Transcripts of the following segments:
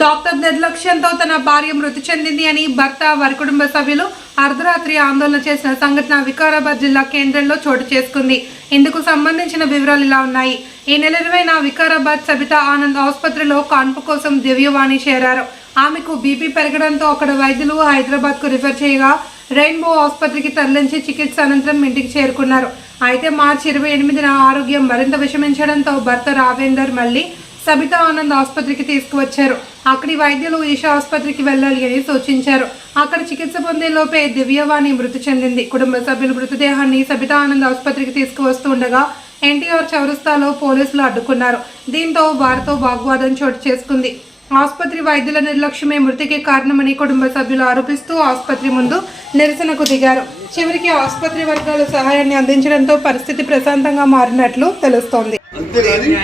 Doctor నిర్లక్ష్యంతో తన భార్య మృతి చెందింది అని భర్త వారి కుటుంబ సభ్యులు అర్ధరాత్రి ఆందోళన చేసిన సంఘటన వికారాబాద్ జిల్లా కేంద్రంలో చోటు చేసుకుంది. ఇందుకు సంబంధించిన వివరాలు ఇలా ఉన్నాయి. ఈ నెల ఇరవైన వికారాబాద్ సబితా ఆనంద్ ఆసుపత్రిలో కాన్పు కోసం దివ్యవాణి చేరారు. ఆమెకు బీపీ పెరగడంతో అక్కడ వైద్యులు హైదరాబాద్కు రిఫర్ చేయగా రెయిన్బో ఆసుపత్రికి తరలించి చికిత్స అనంతరం ఇంటికి చేరుకున్నారు. అయితే మార్చి ఇరవై ఎనిమిదిన ఆరోగ్యం మరింత విషమించడంతో భర్త రావేందర్ మళ్ళీ సబితా ఆనంద్ ఆసుపత్రికి తీసుకువచ్చారు. అక్కడి వైద్యులు ఈషా ఆసుపత్రికి వెళ్ళాలి అని సూచించారు. అక్కడ చికిత్స పొందే లోపే దివ్యవాణి మృతి చెందింది. కుటుంబ సభ్యులు మృతదేహాన్ని సబితా ఆనంద్ ఆసుపత్రికి తీసుకువస్తుండగా ఎన్టీఆర్ చౌరస్తాలో పోలీసులు అడ్డుకున్నారు. దీంతో వారితో వాగ్వాదం చోటు చేసుకుంది. ఆసుపత్రి వైద్యుల నిర్లక్ష్యమే మృతికి కారణమని కుటుంబ సభ్యులు ఆరోపిస్తూ ఆసుపత్రి ముందు నిరసనకు దిగారు. చివరికి ఆసుపత్రి వర్గాలు సహాయాన్ని అందించడంతో పరిస్థితి ప్రశాంతంగా మారినట్లు తెలుస్తోంది. అంతేగాని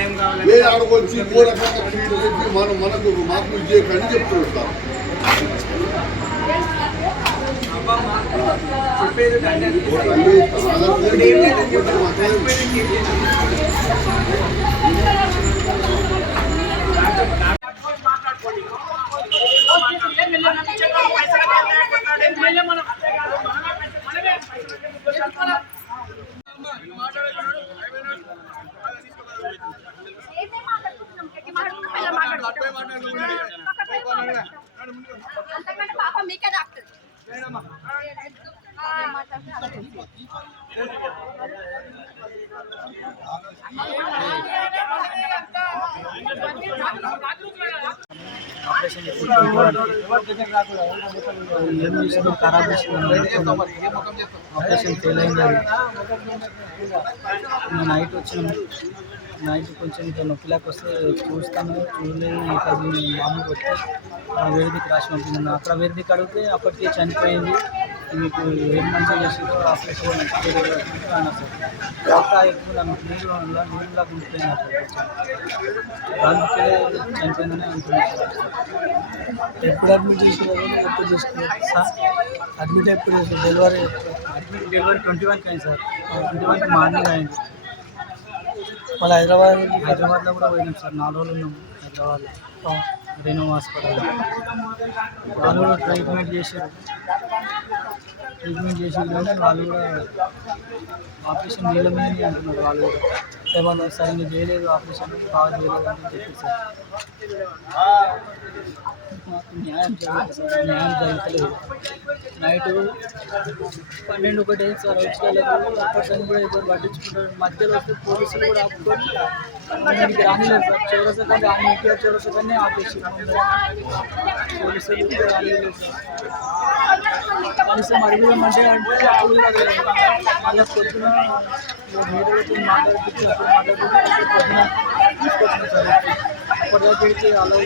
అంతకంటే పాప మీకే డాక్టర్ ఆపరేషన్ ఏం చేసిందో ఖరాబ్ చేసింది ఆపరేషన్ ఫెయిల్ అయింది అది నేను నైట్ వచ్చిన నైట్ కొంచెం ఇంకా నొప్పిలాకి వస్తే చూస్తాను చూడలేదు అది మామూలు వచ్చి ఆ వేదికి రాసి పంపింది అక్కడ వేదికి అడిగితే అప్పటికే చనిపోయింది. మీకు ఏం మంచిగా చేసిందో ఆపరేషన్ మంచిగా అన్నారు సార్? ఇంకా ఎక్కువ నాకు నీళ్ళు నీళ్ళలాగా ఉండిపోయింది అందుకే చనిపోయిందని అంటున్నారు ఎప్పుడు అడ్మిట్ చేసినారు ఎప్పుడు చేసుకున్నారు సార్ అడ్మిట్ ఎప్పుడు చేసారు డెలివరీ అడ్మిట్ డెలివరీ ట్వంటీ వన్కి అయింది సార్. ట్వంటీ వన్కి మార్నింగ్ అయింది. మళ్ళీ హైదరాబాద్ హైదరాబాద్లో కూడా పోయినాం సార్. నాలుగు రోజులు ఉన్నాం హైదరాబాద్లో. రేణు హాస్పిటల్. వాళ్ళు కూడా ట్రీట్మెంట్ చేశారు. ట్రీట్మెంట్ చేసిన కానీ వాళ్ళు కూడా ఆపరేషన్ నీళ్ళ మీద అంటున్నారు వాళ్ళు కూడా. ఏమన్నా సరిగ్గా చేయలేదు ఆపరేషన్ బాగా చేయలేదు అని చెప్పి సార్ న్యాయం జరుగుతుంది న్యాయం జరగలేదు నైట్ పన్నెండు ఒకటి అయింది సార్ వచ్చేళ్ళకు అప్పటికని కూడా ఎవరు పట్టించుకుంటారు. మధ్యలో వస్తే పోలీసులు కూడా ఆపుకొని మనకి రానిలేదు సార్ చౌరసా కానీ రాని ఎన్టీఆర్ చౌరసా కానీ ఆపేసి పోలీసులు కూడా రానిలేదు సార్ కనీసం అడుగుదామంటే అంటే అప్పుడు కూడా లేదు. మళ్ళీ పొద్దున మీడియాతో మాట్లాడుతూ అప్పుడు మాట్లాడుతూ పొద్దున తీసుకొచ్చిన సార్ అప్పటిదాకా పెడితే అలా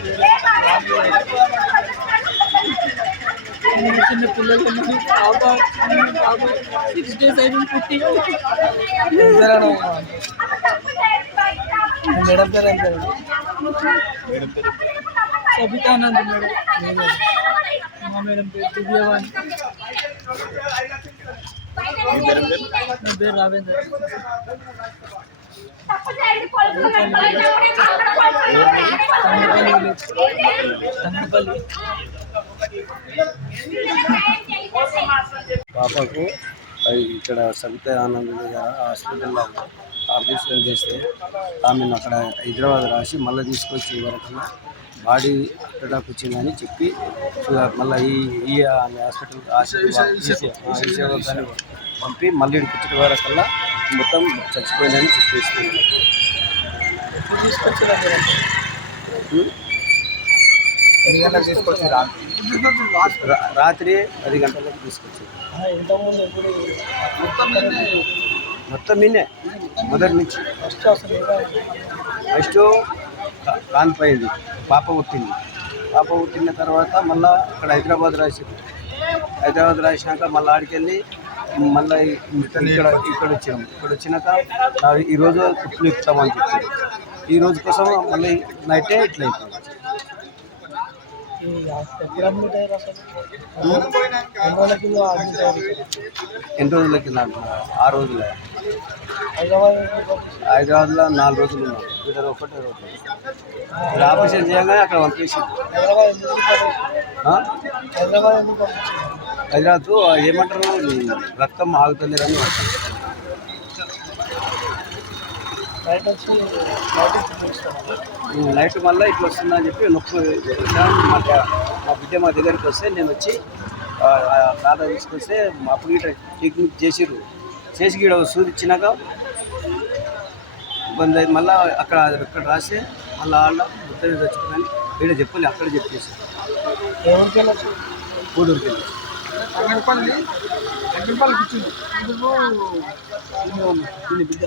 చిన్న చిన్న పిల్లలు ఉన్నారు పాప పాప సిక్స్ డేస్ అయిన పుట్టి మేడం పేరు ఏం పేరు? సబితానంద్ మేడం. మా మేడం పేరు దివ్యవాణి. నా పేరు రావేంద్ర. తప్పు పాపకు ఇక్కడ సవిత ఆనంద్ గారు హాస్పిటల్లో ఆపరేషన్ చేస్తే ఆమెను అక్కడ హైదరాబాద్ రాసి మళ్ళీ తీసుకొచ్చి వరకు బాడీ అటాక్ వచ్చిందని చెప్పి మళ్ళీ ఈ ఈ ఆమె హాస్పిటల్ పంపి మళ్ళీ ఇక్కడికి వరకల్లా మొత్తం చచ్చిపోయిందని తీసుకొచ్చారా ఎన్ని గంటలకు తీసుకొచ్చి రాత్రి. పది గంటలకు తీసుకొచ్చింది. మొత్తం నిన్నే మొదటి నుంచి. ఫస్ట్ అసలు పాప పుట్టింది. పాప పుట్టిన తర్వాత మళ్ళీ అక్కడ హైదరాబాద్ రాసింది. హైదరాబాద్ రాసినాక మళ్ళీ ఆడికెళ్ళి మళ్ళీ ఇక్కడ ఇక్కడ వచ్చినాం. ఇక్కడ వచ్చినాక ఈరోజు పుట్టులు ఇస్తామని చెప్పారు. ఈ రోజు కోసం మళ్ళీ నైటే ఇట్లా అయిపోయింది ఎప్పుడు అడ్మిట్ అయ్యారు అసలు ఎన్ని రోజుల కింద అంటున్నారు? ఆ రోజులే? హైదరాబాద్లో నాలుగు రోజులు ఉన్నాం ఇక్కడ ఒకటే రోజు ఇక్కడ ఆపరేషన్ చేయగానే అక్కడ పంపించింది హైదరాబాద్ ఏమంటారు రక్తం ఆగుతలేదని అంటారు. వచ్చి నైట్ మళ్ళీ ఇట్లా వస్తుందని చెప్పి నొప్పి మా మా బిడ్డ మా దగ్గరికి వస్తే నేను వచ్చి తాత తీసుకొస్తే మా అప్పుడు ఇట్లా టెక్నిక్ చేసిర్రు చేసి గీడ సూది ఇచ్చినాక ఇబ్బంది మళ్ళీ అక్కడ ఇక్కడ రాసి మళ్ళీ వాళ్ళ ముద్ద తెచ్చుకుని వీడ చెప్పలే అక్కడ చెప్పేసి కూడూరుకి వెళ్ళి బిడ్డ